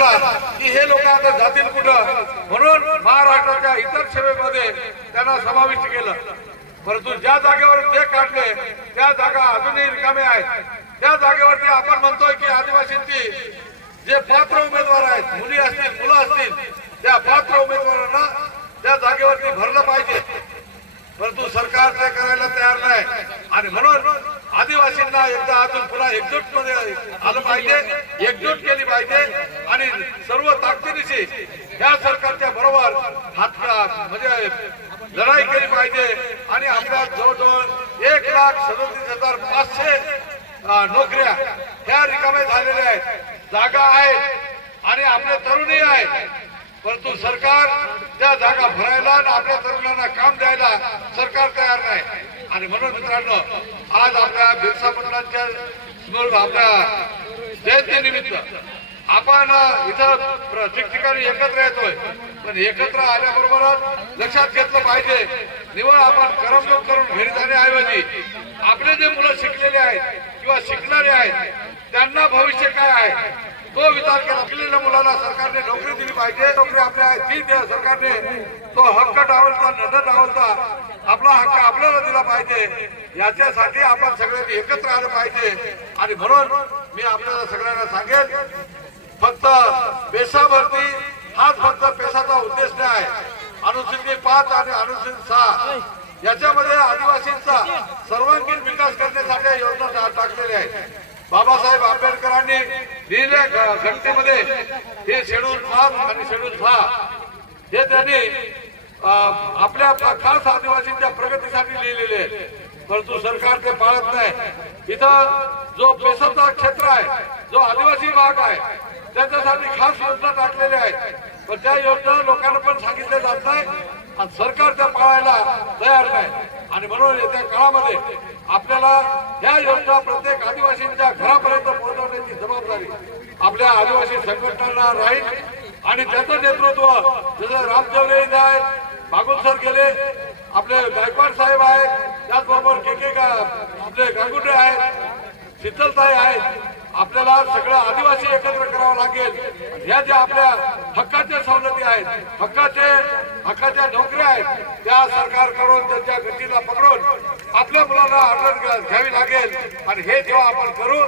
केला की हे लोक आता जातील कुठं? म्हणून महाराष्ट्राच्या इतर सेवेमध्ये त्यांना समाविष्ट केलं. परंतु ज्या जागेवर ते काढले त्या जागा अजूनही रिकाम्या आहेत. त्या जागेवरती आपण म्हणतोय की आदिवासींची जे पात्र उमेदवार आहेत मुली असतील मुलं असतील त्या पात्र उमेदवारांना त्या जागेवरती भरलं पाहिजे. परंतु सरकार ते करायला तयार नाही. आणि म्हणून आदिवासींना एकदा अजून पुन्हा एकजूटमध्ये आलं पाहिजे एकजूट केली पाहिजे. आणि सर्व ताकदीशी या सरकारच्या बरोबर हात म्हणजे लढाई केली पाहिजे. आणि आपल्या जवळजवळ एक लाख सदतीस हजार पाचशे नोकऱ्या ह्या रिकाम्या झालेल्या आहेत. जागा आहेत आणि आपले तरुणही आहेत. परंतु सरकार त्या जागा भरायला आणि आपल्या तरुणांना काम द्यायला सरकार तयार नाही. आणि म्हणून मित्रांनो आज आपल्या बिरसा मंडळांच्या स्मृ- आपल्या जयंतीनिमित्त आपण इथं ठिकठिकाणी एकत्र येतोय. पण एकत्र आल्याबरोबरच लक्षात घेतलं पाहिजे निवड आपण करमणूक करून घरी जाण्याऐवजी आपले जे मुलं शिकलेले आहेत किंवा शिकणारे आहेत त्यांना भविष्य काय आहे तो विचार केला. शिकलेल्या मुलाला सरकारने नोकरी दिली पाहिजे. नोकरी आपल्या आहे ती द्या सरकारने तो हक्क डावलता न डावलता आपला हक्क आपल्याला दिला पाहिजे. याच्यासाठी आपण सगळ्यांनी एकत्र आलं पाहिजे. आणि म्हणून मी आपल्याला सगळ्यांना सांगेल फक्त पेशावरती हाच फक्त पेशाचा उद्देश नाही. अनुसूचित पाच आणि अनुसूचित सहा याच्यामध्ये आदिवासींचा सर्वांगीण विकास करण्यासाठी योजना टाकलेल्या आहेत. बाबासाहेब आंबेडकरांनी लिहिल्या घ- घटनेमध्ये हे शेड्यूल पाच आणि शेड्यूल सहा हे त्यांनी आपल्या खास आदिवासींच्या प्रगतीसाठी लिहिलेले आहेत. परंतु सरकार ते पाळत नाही. इथं जो पेशाचा क्षेत्र आहे जो आदिवासी भाग आहे त्याच्यासाठी खास योजना टाकलेल्या आहेत. पण त्या योजना लोकांना पण सांगितल्या जात नाही आणि सरकार त्या पाळायला तयार नाही. आणि म्हणून येत्या काळामध्ये आपल्याला या योजना प्रत्येक आदिवासींच्या घरापर्यंत पोहोचवण्याची जबाबदारी आपल्या आदिवासी संघटनांना राहील. आणि त्याचं नेतृत्व जसं रामदेवले आहेत भागवत सर गेले. आपले गायकवाड साहेब आहेत. त्याचबरोबर के के आपले गांगुटे आहेत. शीतलताई आहेत. आपल्याला सगळं आदिवासी एकत्र करावं लागेल. ह्या ज्या आपल्या हक्काच्या सवलती आहेत हक्काचे हक्काच्या नोकऱ्या आहेत त्या सरकारकडून त्यांच्या गतीला पकडून आपल्या मुलांना अडचण घ्यावी लागेल. आणि हे जेव्हा आपण करू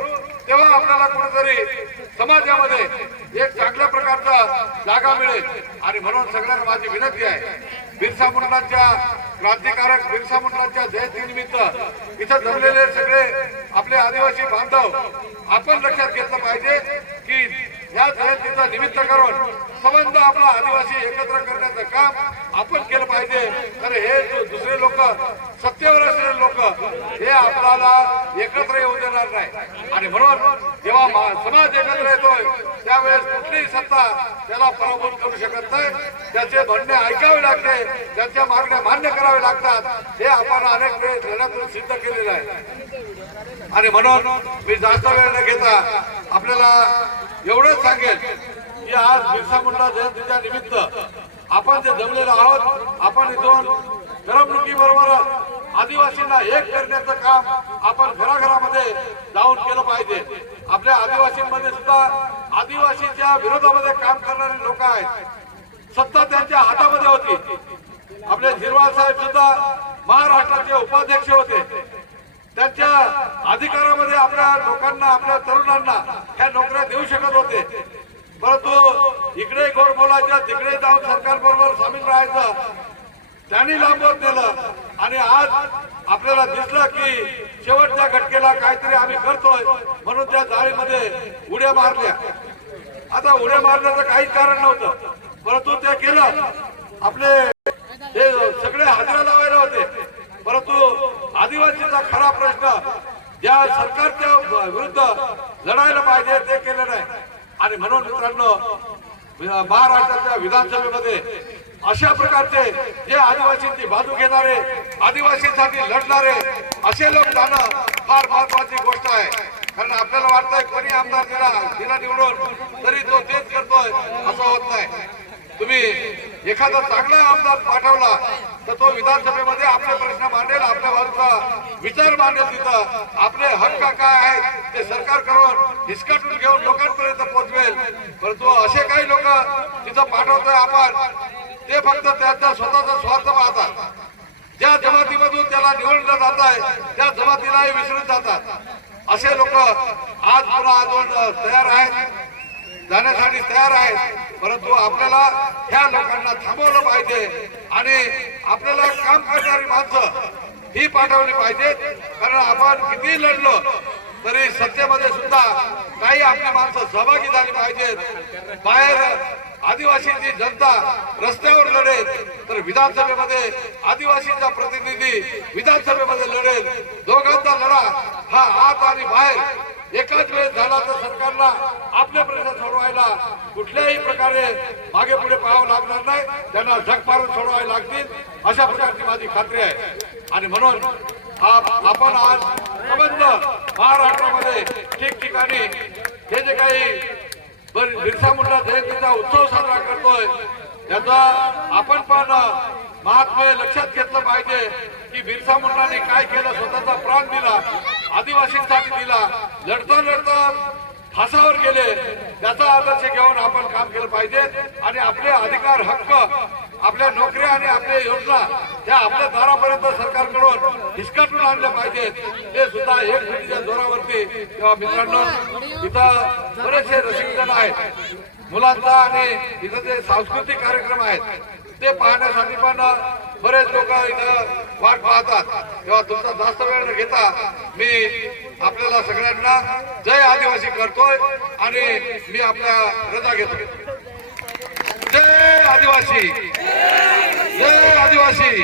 तेव्हा आपल्याला कुठेतरी समाजामध्ये एक चांगल्या प्रकारचा जागा मिळेल. आणि म्हणून सगळ्यांना माझी विनंती आहे बिरसा मुंडांच्या क्रांतिकारक बिरसा मुंडांच्या जयंतीनिमित्त इथं जमलेले सगळे आपले आदिवासी बांधव आपण लक्षात घेतलं पाहिजे की या जयंतीचा निमित्त करून संबंध आपला आदिवासी एकत्र करण्याचं काम आपण केलं पाहिजे. तर हे जो दुसरे लोक सत्तेवर असलेले लोक हे आपल्याला एकत्र येऊ देणार नाही. आणि म्हणून जेव्हा मा- समाज एकत्र येतोय त्यावेळेस कुठलीही सत्ता त्याला पराभूत करू शकत नाही. त्याचे म्हणणे ऐकावे लागते त्यांच्या मागण्या मान्य करावे लागतात. हे आपण अनेक वेळेस लढ्यातून सिद्ध केलेलं आहे. आणि म्हणून मी जास्त वेळ न घेता आपल्याला एवढंच सांगेल की आज बिरसा मुंडा जयंतीच्या निमित्त आपण जे जमलेलो आहोत आपण इथून करमणुकीबरोबरच आदिवासींना एक करण्याचं काम आपण घराघरामध्ये जाऊन केलं पाहिजे. आपल्या आदिवासींमध्ये सुद्धा आदिवासीच्या विरोधामध्ये काम करणारे लोक आहेत. सत्ता त्यांच्या हातामध्ये होती. आपले झिरवाळ साहेब सुद्धा महाराष्ट्राचे उपाध्यक्ष होते. त्यांच्या अधिकारामध्ये आपल्या लोकांना आपल्या तरुणांना ह्या नोकऱ्या देऊ शकत होते. परंतु इकडे गोड बोलायचं तिकडे जाऊन सरकार बरोबर सामील राहायचं त्यांनी लांबवत नेलं. आणि आज आपल्याला दिसलं की शेवटच्या घटकेला काहीतरी आम्ही करतोय म्हणून त्या जाळीमध्ये उड्या मारल्या. आता उड्या मारण्याचं काहीच कारण नव्हतं. परंतु ते केलं. आपले हे सगळे हजार आदिवासीचा खरा प्रश्न ज्या सरकारच्या विरुद्ध लढायला पाहिजे ते केलं नाही. आणि म्हणून मित्रांनो महाराष्ट्राच्या विधानसभेमध्ये अशा प्रकारचे जे आदिवासींची बाजू घेणारे आदिवासींसाठी लढणारे असे लोक जाणं फार महत्वाची गोष्ट आहे. कारण आपल्याला वाटतंय कोणी आमदार दिला दिला निवडून तरी तो तेच करतोय असं होत नाही. तुम्ही एखादा चांगला आमदार पाठवला तो विधानसभेमध्ये आपले प्रश्न मांडेल आपल्या बाजूचा विचार मांडेल तिथं. आपले हक्क काय आहेत ते सरकार करून हिसकाटून घेऊन लोकांपर्यंत पोहोचवेल. परंतु असे काही लोक तिथं पाठवतोय आपण ते फक्त त्यांचा स्वतःचा स्वार्थ पाहतात. ज्या जमातीमधून त्याला निवडलं जात आहे त्या जमातीलाही विसरून जातात. असे लोक आज पुन्हा अजून तयार आहेत. जाण्यासाठी तयार आहेत. परंतु आपल्याला ह्या लोकांना थांबवलं पाहिजे. आणि आपल्याला काम करणारी माणसं ही पाठवली पाहिजेत कारण आपण किती लढलो तरी सत्तेमध्ये सुद्धा काही आपली माणसं सहभागी झाली पाहिजेत. बाहेर आदिवासीची जनता रस्त्यावर लढेल तर विधानसभेमध्ये आदिवासीचा प्रतिनिधी विधानसभेमध्ये लढेल. दोघांचा लढा हा आत आणि बाहेर एकाच वेळेस झाला तर सरकारला आपले प्रश्न सोडवायला कुठल्याही प्रकारे मागे पुढे पाहावं लागणार नाही. त्यांना झक मारून सोडवावे लागतील. अशा प्रकारची माझी खात्री आहे. आणि म्हणून आपण आज संबंध महाराष्ट्रामध्ये ठिकठिकाणी हे जे काही बर- बिरसा मुंडा जयंतीचा उत्सव साजरा करतोय याचा आपण पण महात्म्य लक्षात घेतलं पाहिजे की बिरसा मुंडाने काय केलं स्वतःचा प्राण दिला. आदिवासींसाठी दिला लढता लढता फासावर गेले त्याचा आदर्श घेऊन आपण काम केलं पाहिजे. आणि आपले अधिकार हक्क आपल्या नोकऱ्या आणि आपल्या योजना त्या आपल्या दारापर्यंत सरकारकडून हिसकाटून आणल्या पाहिजेत हे सुद्धा एक भेटीच्या जोरावरती किंवा मित्रांनो इथं बरेचसे रसिकजण आहेत. मुलांचा आणि इथं जे सांस्कृतिक कार्यक्रम आहेत ते पाहण्यासाठी पण बरेच लोक इथं वाट पाहतात. तेव्हा तुमचा जास्त वेळ न घेता मी आपल्याला सगळ्यांना जय आदिवासी करतोय आणि मी आपल्या रजा घेतो जय आदिवासी. जय आदिवासी.